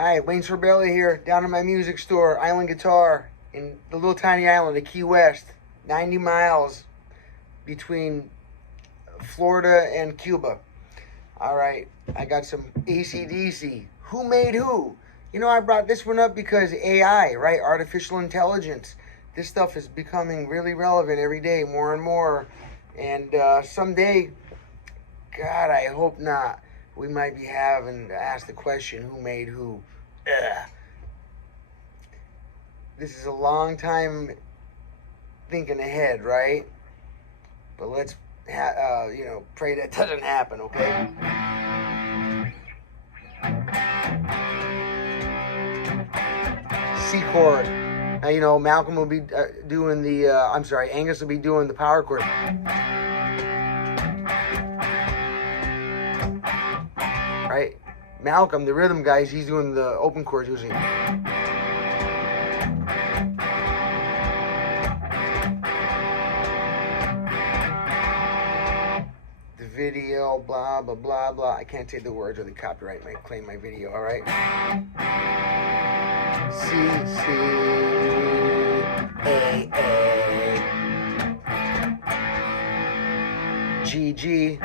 Hi, Wayne Sorbelli here, down at my music store, Island Guitar, in the little tiny island of Key West, 90 miles between Florida and Cuba. All right, I got some AC/DC. Who made who? You know, I brought this one up because AI, right? Artificial intelligence. This stuff is becoming really relevant every day, more and more. And someday, God, I hope not, we might be having to ask the question, who made who? Ugh. This is a long time thinking ahead, right? But let's, pray that doesn't happen, okay? C chord. Now, you know, Malcolm will be doing the, Angus will be doing the power chord. Right? Malcolm, the rhythm guy, he's doing the open chords usually. The video, blah, blah, blah, blah. I can't say the words or the copyright might claim my video, all right? C, C, A, A, G, G.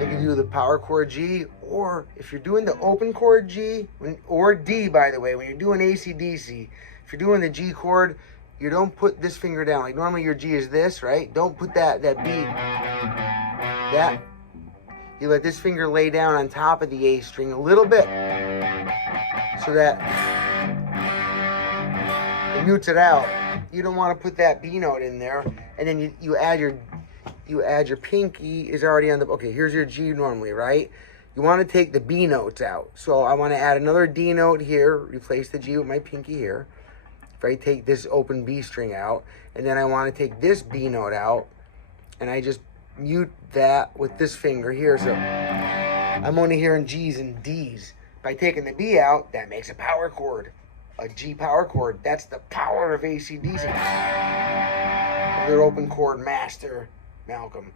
You can do the power chord G, or if you're doing the open chord G, or D, by the way, when you're doing AC/DC, if you're doing the G chord, you don't put this finger down. Like normally your G is this, right? Don't put that B. You let this finger lay down on top of the A string a little bit, so that it mutes it out. You don't want to put that B note in there, and then you add your pinky is already on the, okay, here's your G normally, right? You want to take the B notes out. So I want to add another D note here, replace the G with my pinky here. If I take this open B string out, and then I want to take this B note out, and I just mute that with this finger here. So I'm only hearing G's and D's. By taking the B out, that makes a power chord, a G power chord. That's the power of AC/DC. Their open chord master, Malcolm.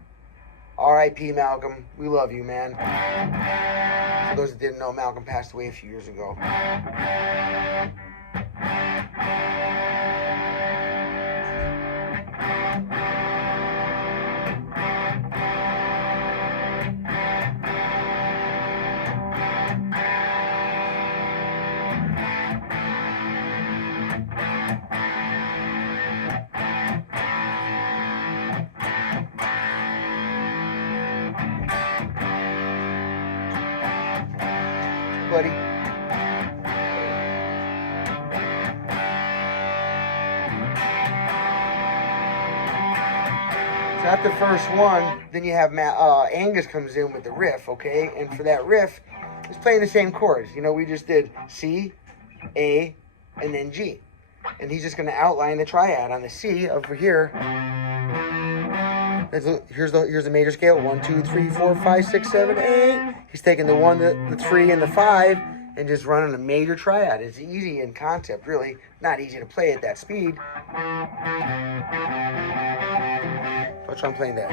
R.I.P. Malcolm. We love you, man. For those that didn't know, Malcolm passed away a few years ago. Buddy. So after the first one, then you have Angus comes in with the riff, okay? And for that riff, it's playing the same chords. You know, we just did C, A, and then G. And he's just going to outline the triad on the C over here. Here's the major scale, 1, 2, 3, 4, 5, 6, 7, 8. He's taking the 1, the 3, and the 5, and just running a major triad. It's easy in concept, really. Not easy to play at that speed. I'll try playing that.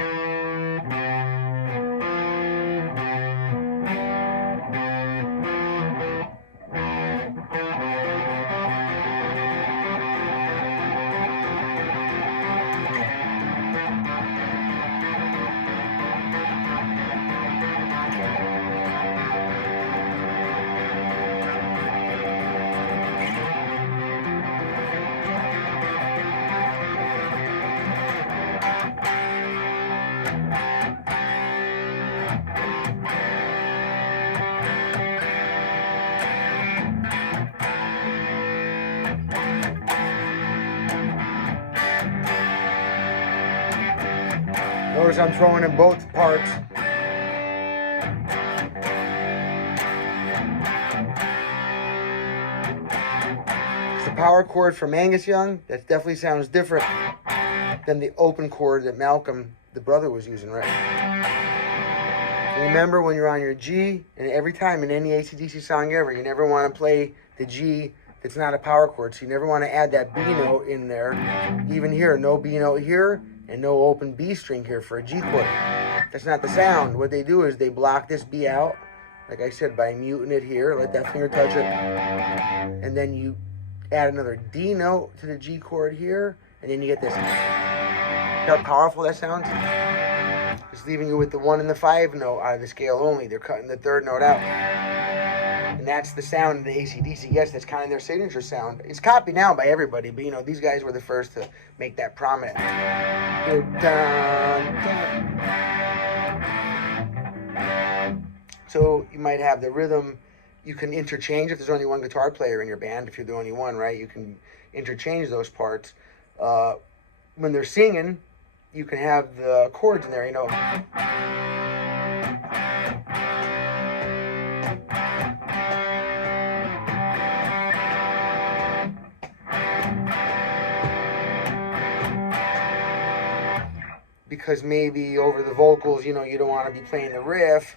Notice I'm throwing in both parts. It's the power chord from Angus Young. That definitely sounds different than the open chord that Malcolm, the brother, was using, right? Remember when you're on your G, and every time in any AC/DC song ever, you never want to play the G that's not a power chord. So you never want to add that B note in there. Even here, no B note here, and no open B string here for a G chord. That's not the sound. What they do is they block this B out like I said, by muting it here, let that finger touch it, and then you add another D note to the G chord here, and then you get this. See how powerful that sounds? Just leaving you with the 1 and the 5 note out of the scale only. They're cutting the 3rd note out. And that's the sound of the AC/DC. Yes, that's kind of their signature sound. It's copied now by everybody, but you know, these guys were the first to make that prominent. So you might have the rhythm. You can interchange if there's only one guitar player in your band. If you're the only one, right? You can interchange those parts. When they're singing, you can have the chords in there, you know. Because maybe over the vocals, you know, you don't want to be playing the riff.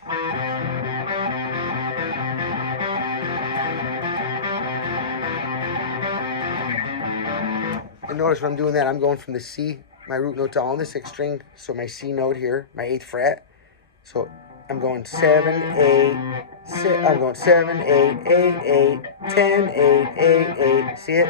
And notice when I'm doing that, I'm going from the C, my root note, to all in the 6th string. So my C note here, my 8th fret. So I'm going 7, 8, 6, I'm going 7, 8, 8, 8, 10, 8, 8, 8. See it?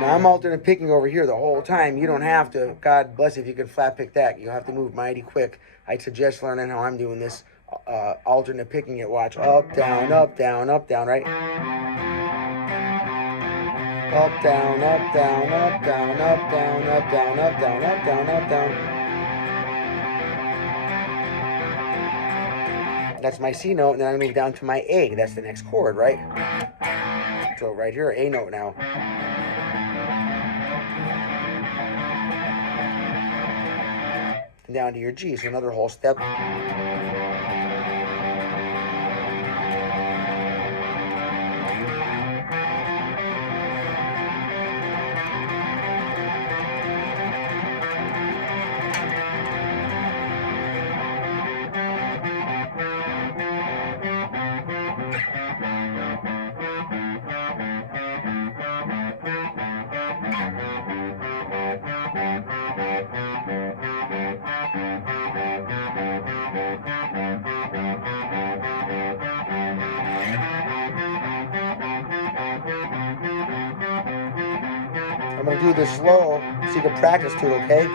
Now I'm alternate picking over here the whole time. You don't have to. God bless if you can flat pick that. You have to move mighty quick. I'd suggest learning how I'm doing this. Alternate picking it. Watch. Up, down, up, down, up, down, right? Up, down, up, down, up, down, up, down, up, down, up, down, up, down, up, down. That's my C note, and then I move down to my A. That's the next chord, right? So right here, A note now. And down to your G, so another whole step. I'm going to do this slow so you can practice to it, okay?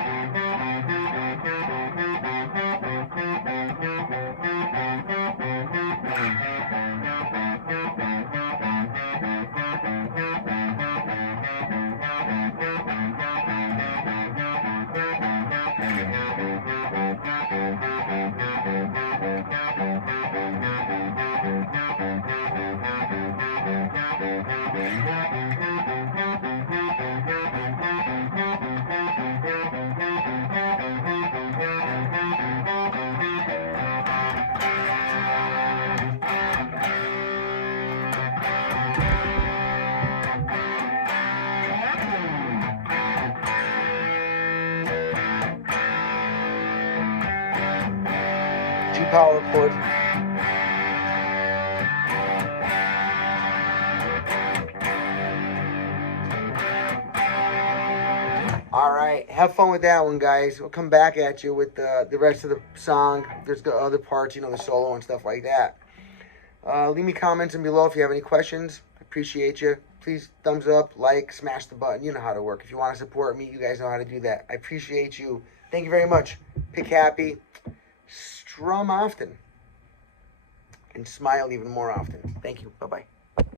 G power chord. All right, have fun with that one, guys. We'll come back at you with the rest of the song. There's the other parts, you know, the solo and stuff like that. Leave me comments in below if you have any questions. I appreciate you. Please thumbs up, like, smash the button. You know how to work. If you want to support me, you guys know how to do that. I appreciate you. Thank you very much. Pick happy, strum often, and smile even more often. Thank you. Bye-bye.